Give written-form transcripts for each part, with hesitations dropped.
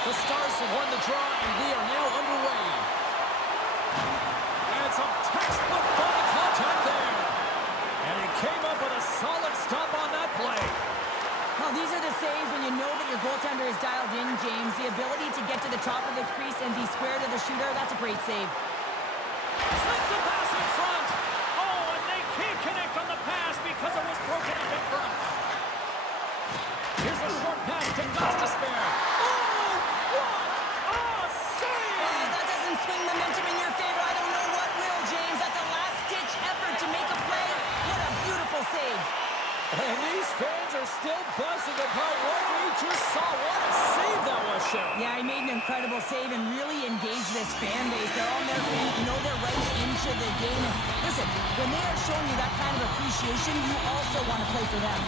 The Stars have won the draw, and we are now underway. And some textbook body contact there. And he came up with a solid stop on that play. Well, these are the saves when you know that your goaltender is dialed in, James. The ability to get to the top of the crease and be square to the shooter, that's a great save. Sends the pass in front. Oh, and they can't connect on the pass because it was broken up in front. Here's a short pass to Gostisbehere. Oh, what a save! That doesn't swing momentum in your favor. I don't know what will, James. That's a last-ditch effort to make a play. What a beautiful save. And these fans are still buzzing about what we just saw. What a save that was, Shep. Yeah, he made an incredible save and really engaged this fan base. They're on their feet. You know they're right into the game. And listen, when they are showing you that kind of appreciation, you also want to play for them.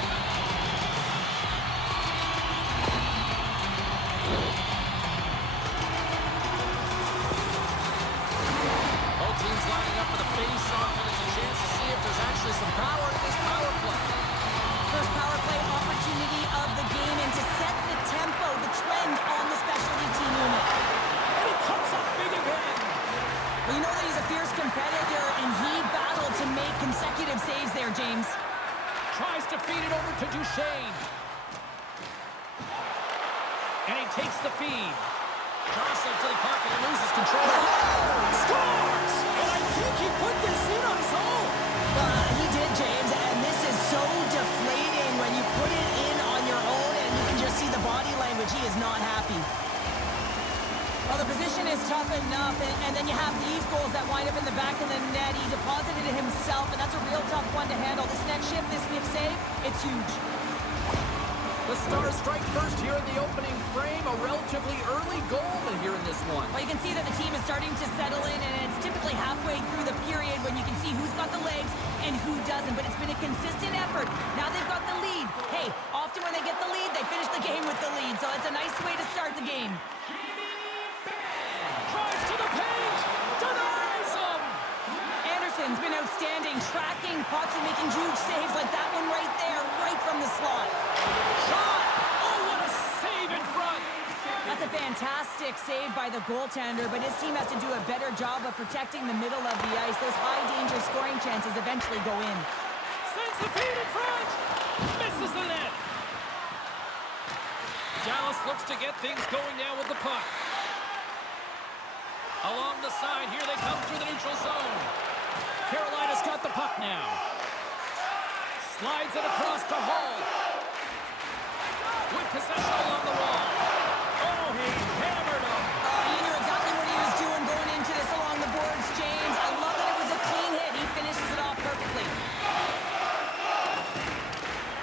Both teams lining up for the face-off, and it's a chance to see if there's actually some power in this power play. First power play opportunity of the game, and to set the tempo, the trend on the specialty team unit. And he comes up big again. Well, you know that he's a fierce competitor, and he battled to make consecutive saves there, James. Tries to feed it over to Duchesne. And he takes the feed. Crosses to the pocket and loses control. Scores! And I think he put this in on his own. He did, James, and this is so deflating when you put it in on your own, and you can just see the body language. He is not happy. Well, the position is tough enough, and then you have these goals that wind up in the back of the net. He deposited it himself, and that's a real tough one to handle. This next shift, this big save, it's huge. The Stars strike first here in the opening frame. A relatively early goal here in this one. Well, you can see that the team is starting to settle in, and it's typically halfway through the period when you can see who's got the legs and who doesn't. But it's been a consistent effort. Now they've got the lead. Hey, often when they get the lead, they finish the game with the lead. So it's a nice way to start the game. Drives to the paint. Denies him. Anderson's been outstanding, tracking pucks and making huge saves like that one right there, right from the slot. Shot! Oh, what a save in front! That's a fantastic save by the goaltender, but his team has to do a better job of protecting the middle of the ice. Those high-danger scoring chances eventually go in. Sends the feed in front! Misses the net! Dallas looks to get things going now with the puck. Along the side, here they come through the neutral zone. Carolina's got the puck now. Slides it across to Hall. With possession along the wall. Oh, he hammered him. He knew exactly what he was doing going into this along the boards, James. I love that it was a clean hit. He finishes it off perfectly.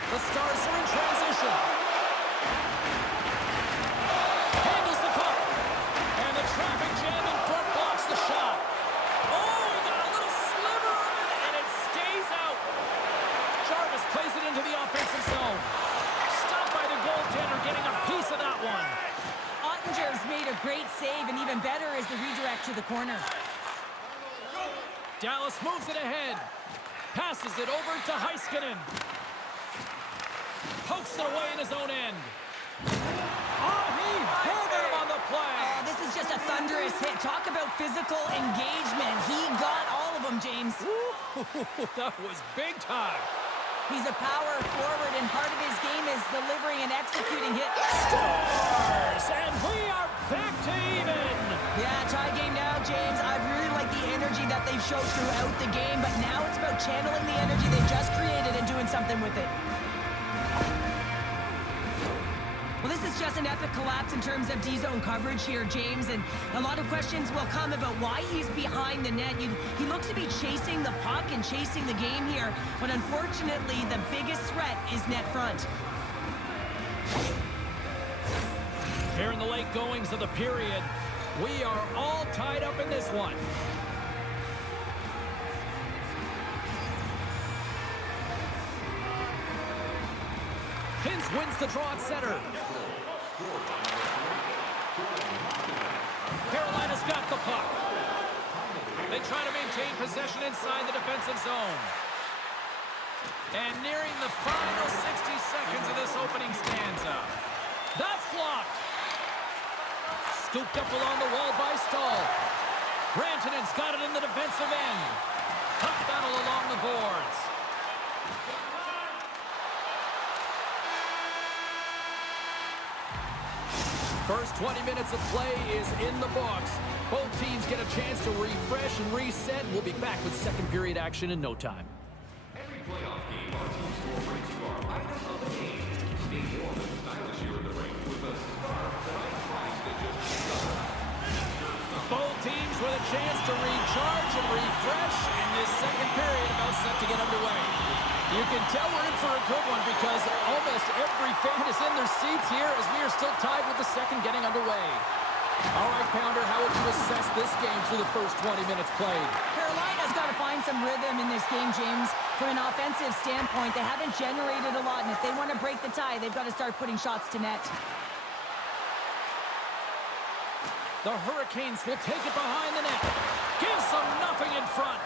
The Stars are in transition. Handles the puck. And the traffic jam in front blocks the shot. Oh, he got a little sliver of it, and it stays out. Jarvis plays it into the offensive zone. Stopped by the goaltender, getting a piece of that one. Ottinger's made a great save, and even better is the redirect to the corner. Dallas moves it ahead. Passes it over to Heiskanen. Pokes it away in his own end. Oh, he hammered him on the play. This is just a thunderous hit. Talk about physical engagement. He got all of them, James. Ooh, that was big time. He's a power forward, and part of his game is delivering and executing hit. Scores! And we are back to even. Yeah, tie game now, James. I really like the energy that they've showed throughout the game, but now it's about channeling the energy they've just created and doing something with it. Well, this is just an epic collapse in terms of D-zone coverage here, James, and a lot of questions will come about why he's behind the net. He looks to be chasing the puck and chasing the game here, but unfortunately, the biggest threat is net front. Here in the late goings of the period, we are all tied up in this one. Hintz wins the draw at center. Carolina's got the puck. They try to maintain possession inside the defensive zone. And nearing the final 60 seconds of this opening stanza. That's blocked. Scooped up along the wall by Stahl. Rantanen's got it in the defensive end. Puck battle along the boards. First 20 minutes of play is in the books. Both teams get a chance to refresh and reset. We'll be back with second period action in no time. Every playoff game, our team score brings you our item of the game. Stay warm and stylish here in the ring with a scarf that I priced at just $2. Both teams with a chance to recharge and refresh in this second period about set to get underway. You can tell we're in for a good one because almost every fan is in their seats here as we are still tied with the second getting underway. All right, Pounder, how would you assess this game through the first 20 minutes played? Carolina's got to find some rhythm in this game, James. From an offensive standpoint, they haven't generated a lot, and if they want to break the tie, they've got to start putting shots to net. The Hurricanes will take it behind the net. Gives them nothing in front.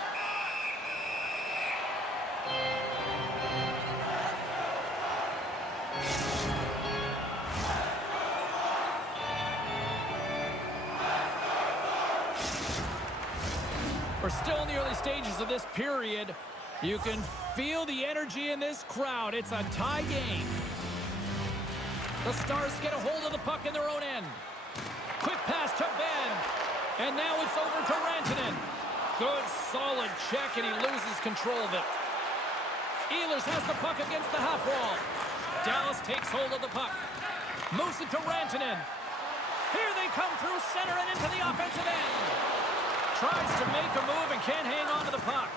We're still in the early stages of this period. You can feel the energy in this crowd. It's a tie game. The Stars get a hold of the puck in their own end. Quick pass to Ben. And now it's over to Rantanen. Good, solid check, and he loses control of it. Ehlers has the puck against the half wall. Dallas takes hold of the puck. Moves it to Rantanen. Here they come through center and into the offensive end. Tries to make a move and can't hang on to the puck.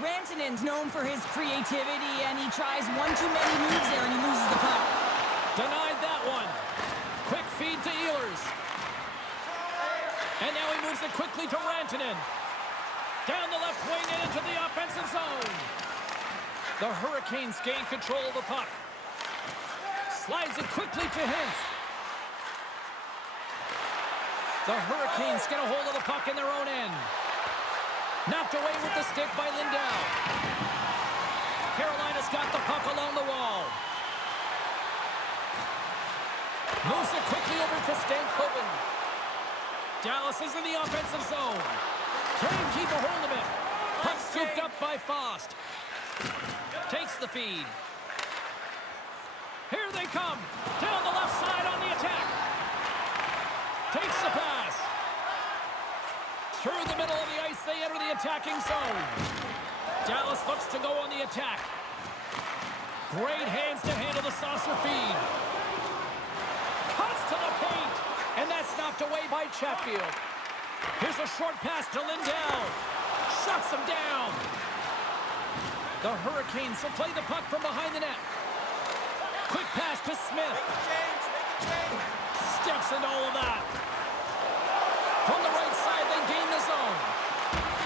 Rantanen's known for his creativity, and he tries one too many moves there, and he loses the puck. Denied that one. Quick feed to Ehlers. And now he moves it quickly to Rantanen. Down the left wing and into the offensive zone. The Hurricanes gain control of the puck. Slides it quickly to Hintz. The Hurricanes get a hold of the puck in their own end. Knocked away with the stick by Lindell. Carolina's got the puck along the wall. Moves it quickly over to Stankoven. Dallas is in the offensive zone. Can't keep a hold of it. Puck scooped up by Fost. Takes the feed. Here they come. Down the left side on the attack. Takes the pass. Through the middle of the ice, they enter the attacking zone. Dallas looks to go on the attack. Great hands to handle the saucer feed. Cuts to the paint. And that's knocked away by Chatfield. Here's a short pass to Lindell. Shuts him down. The Hurricanes will play the puck from behind the net. Quick pass to Smith. Steps into all of that. From the right side, they gain the zone.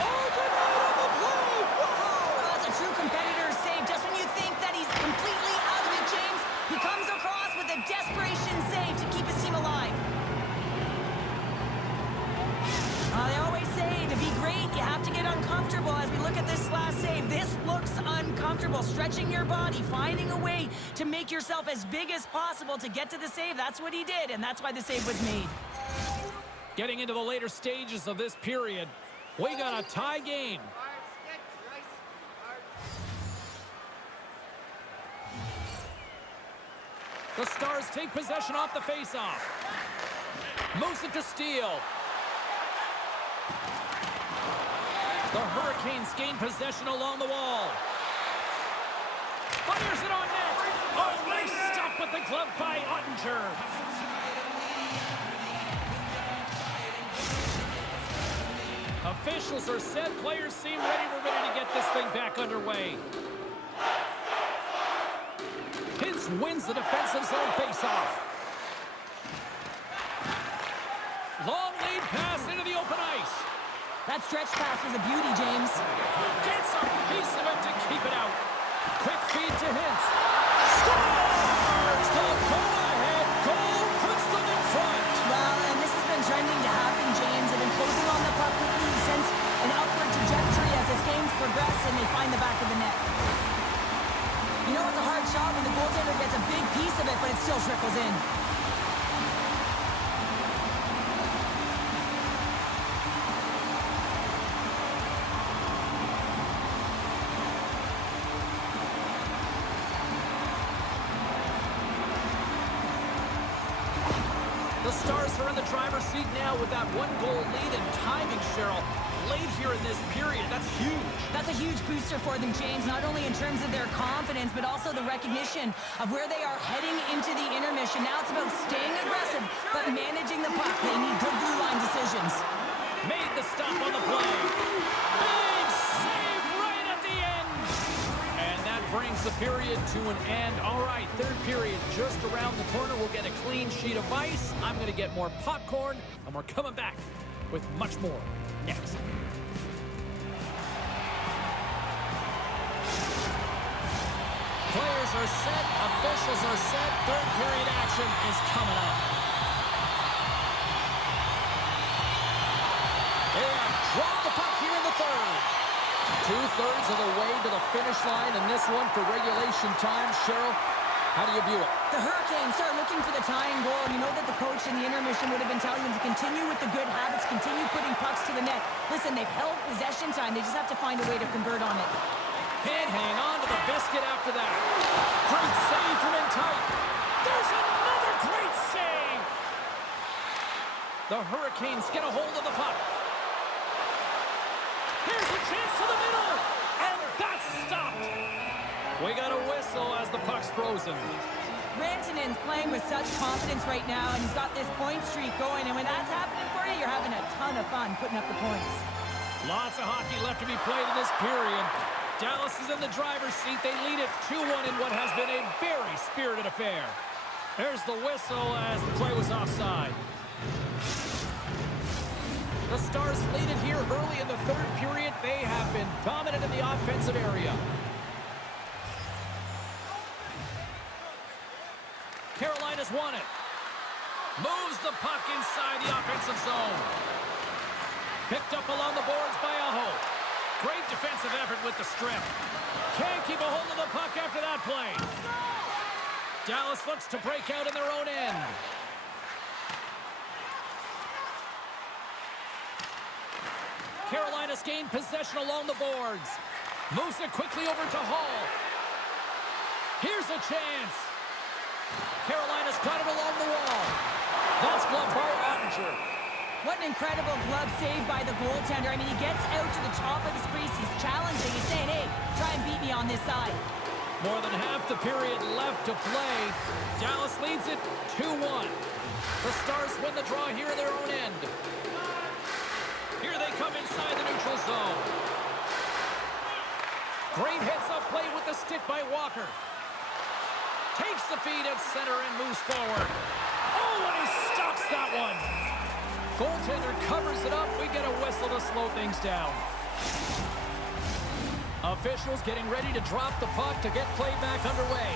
Oh, good night on the play. Well, that's a true competitor's save. Just when you think that he's completely out of it, James, he comes across with a desperation save to keep his team alive. They always say to be great, you have to get uncomfortable. As we look at this last save, this looks uncomfortable. Stretching your body, finding a way to make yourself as big as possible to get to the save. That's what he did, and that's why the save was made. Getting into the later stages of this period, we got a tie game. The Stars take possession off the faceoff. Moves it to Steele. The Hurricanes gain possession along the wall. Fires it on net. Oh, nice stop with the glove by Ottinger. Officials are set. Players seem ready. We're ready to get this thing back underway. Hintz wins the defensive zone faceoff. Long lead pass into the open ice. That stretch pass was a beauty, James. Gets a piece of it to keep it out. Quick feed to Hintz. Scores! The go-ahead goal puts them in front. Well, and this has been trending to happen, James. They've been closing on the puck quickly since an upward trajectory as this game's progressed, and they find the back of the net. You know it's a hard shot when the goaltender gets a big piece of it, but it still trickles in. The Stars are in the driver's seat now with that one-goal lead, and timing, Cheryl, late here in this period. That's huge. That's a huge booster for them, James, not only in terms of their confidence, but also the recognition of where they are heading into the intermission. Now it's about staying aggressive, but managing the puck. They need good blue line decisions. Made the stop on the play. Big save right at the end. And that brings the period to an end. All right, third period just around the corner. We'll get a clean sheet of ice. I'm going to get more popcorn, and we're coming back with much more next. Players are set, officials are set, third period action is coming up. They have dropped the puck here in the third. Two-thirds of the way to the finish line in this one for regulation time. Cheryl, how do you view it? The Hurricanes start looking for the tying goal, and you know that the coach in the intermission would have been telling them to continue with the good habits, continue putting pucks to the net. Listen, they've held possession time. They just have to find a way to convert on it. Can't hang on to the biscuit after that. Great save from in tight. There's another great save. The Hurricanes get a hold of the puck. Here's a chance to the middle, and that's stopped. We got a whistle as the puck's frozen. Rantanen's playing with such confidence right now, and he's got this point streak going, and when that's happening for you, you're having a ton of fun putting up the points. Lots of hockey left to be played in this period. Dallas is in the driver's seat. They lead it 2-1 in what has been a very spirited affair. There's the whistle as the play was offside. The Stars lead it here early in the third period. They have been dominant in the offensive area. Carolina's won it. Moves the puck inside the offensive zone. Picked up along the boards by Aho. Great defensive effort with the strip. Can't keep a hold of the puck after that play. Dallas looks to break out in their own end. Carolina's gained possession along the boards. Moves it quickly over to Hall. Here's a chance. Carolina's got it along the wall. That's gloved by Ottinger. What an incredible glove save by the goaltender. I mean, he gets out to the top of his crease. He's challenging. He's saying, hey, try and beat me on this side. More than half the period left to play. Dallas leads it 2-1. The Stars win the draw here in their own end. Here they come inside the neutral zone. Great heads-up play with the stick by Walker. Takes the feed at center and moves forward. Oh, and he stops that one. Goaltender covers it up. We get a whistle to slow things down. Officials getting ready to drop the puck to get play back underway.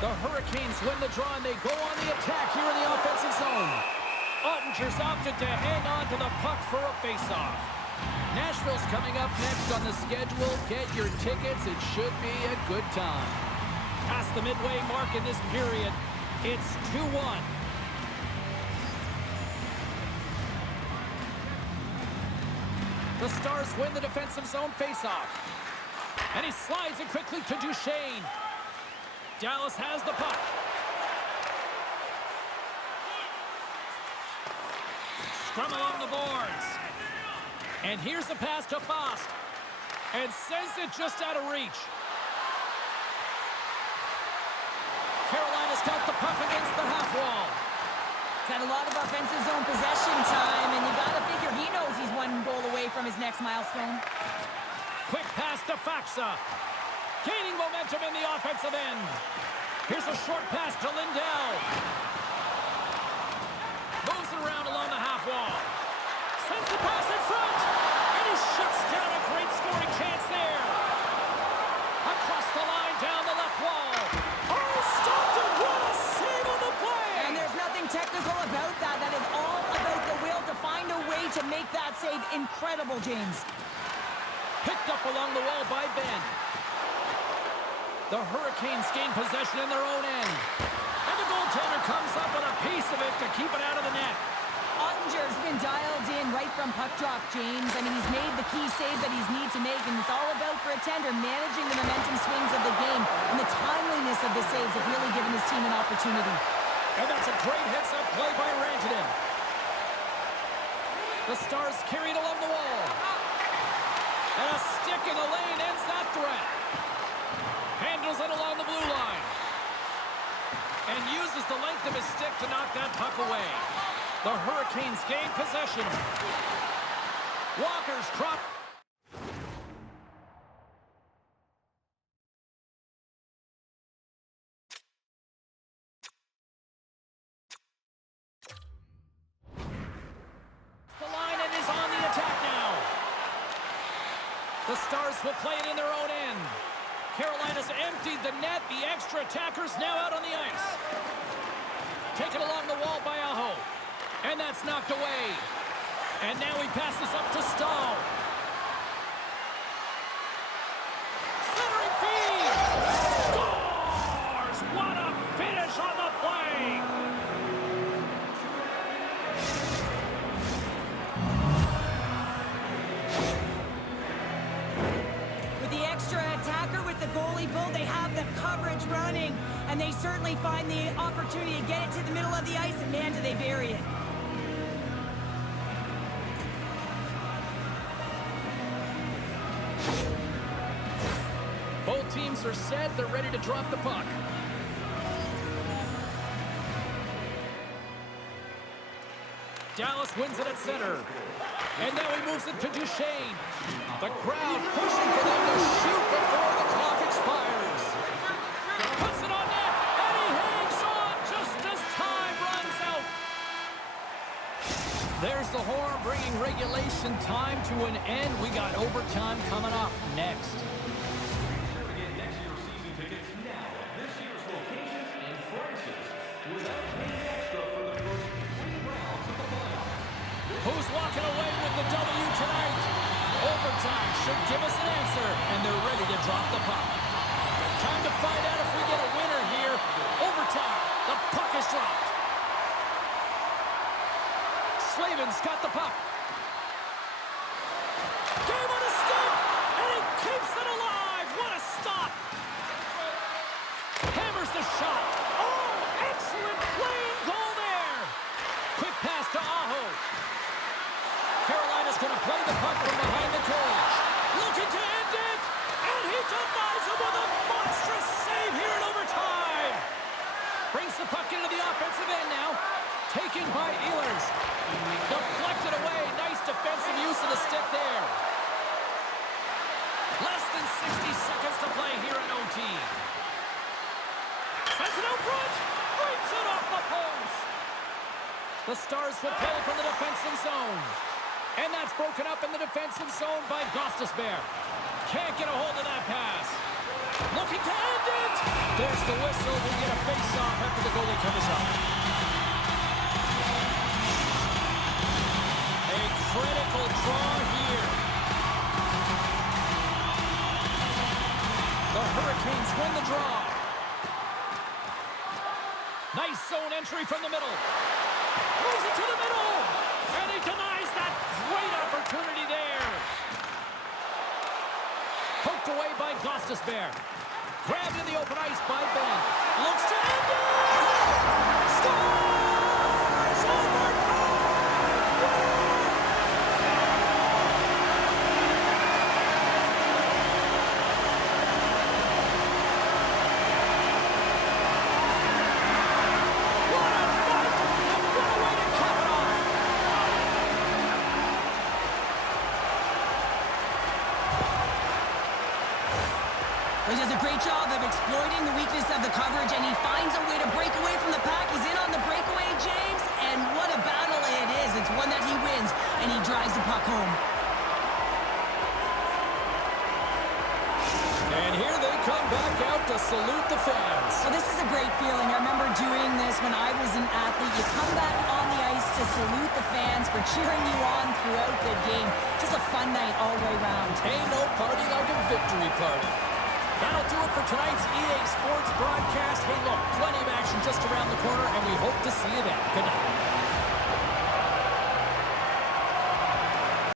The Hurricanes win the draw, and they go on the attack here in the offensive zone. Ottinger's opted to hang on to the puck for a face-off. Nashville's coming up next on the schedule. Get your tickets. It should be a good time. Past the midway mark in this period, it's 2-1. The Stars win the defensive zone face-off. And he slides it quickly to Duchesne. Dallas has the puck. Scrum along the boards. And here's the pass to Fost. And sends it just out of reach. Carolina's got the puck against the half wall. He's had a lot of offensive zone possession time, and you got to figure he knows he's one goal away from his next milestone. Quick pass to Faxa. Gaining momentum in the offensive end. Here's a short pass to Lindell. Moves it around along the half wall. Sends the pass in front. And he shuts down a great scoring chance there. Across the line, down the left wall. Oh, stopped it. What a save on the play. And there's nothing technical about that. That is all about the will to find a way to make that save incredible, James. Picked up along the wall by Ben. The Hurricanes gain possession in their own end. And the goaltender comes up with a piece of it to keep it out of the net. Ottinger's been dialed in right from puck drop, James. I mean, he's made the key save that he's need to make, and it's all about, for a tender, managing the momentum swings of the game and the timely team an opportunity. And that's a great heads-up play by Rantanen. The Stars carry it along the wall. And a stick in the lane ends that threat. Handles it along the blue line. And uses the length of his stick to knock that puck away. The Hurricanes gain possession. Walker's crop. The line and is on the attack now. The Stars will play it in their own end. Carolina's emptied the net. The extra attackers now out on the ice. Taken along the wall by Aho. And that's knocked away. And now he passes up to Stahl. Centering feed! Scores! What a finish on the play! With the extra attacker with the goalie pull, they have the coverage running, and they certainly find the opportunity to get it to the middle of the ice, and man, do they bury it. Both teams are set. They're ready to drop the puck. Dallas wins it at center. And now he moves it to Duchesne. The crowd pushing for them to shoot before the clock expires. Puts it on net, and he hangs on just as time runs out. There's the horn bringing regulation time to an end. We got overtime coming up next. Sure to get next year's season tickets now at this year's locations and prices without paying extra for the first 3 rounds of the playoffs. Who's walking away with the W tonight? Overtime should give us an answer, and they're ready to drop the puck. Time to find out if we get a winner here. Overtime. The puck is dropped. Slavin's got the puck. Game on a stick, and he keeps it alive. What a stop. Hammers the shot. Oh, excellent playing goal there. Quick pass to Aho. Carolina's going to play the puck from behind the cage. Looking to end it, and he denies him with a monstrous save here in overtime. Brings the puck into the offensive end now. Taken by Ehlers. Deflected away. Nice defensive use of the stick there. Less than 60 seconds to play here in OT. Sends it out front. Brings it off the post. The Stars will play from the defensive zone. And that's broken up in the defensive zone by Gostisbehere. Can't get a hold of that pass. Looking to end it. There's the whistle. We get a face-off after the goalie covers up. A critical draw here. The Hurricanes win the draw. Nice zone entry from the middle. Moves it to the middle. And he denies that great opportunity there. Poked away by Gostisbehere. Grabbed in the open ice by Ben. Looks to end it! Scores! Overtime! He does a great job of exploiting the weakness of the coverage, and he finds a way to break away from the pack. He's in on the breakaway, James, and what a battle it is. It's one that he wins, and he drives the puck home. And here they come back out to salute the fans. Well, this is a great feeling. I remember doing this when I was an athlete. You come back on the ice to salute the fans for cheering you on throughout the game. Just a fun night all the way around. Ain't no party like a victory party. That'll do it for tonight's EA Sports broadcast. Hey, look, plenty of action just around the corner, and we hope to see you then. Good night.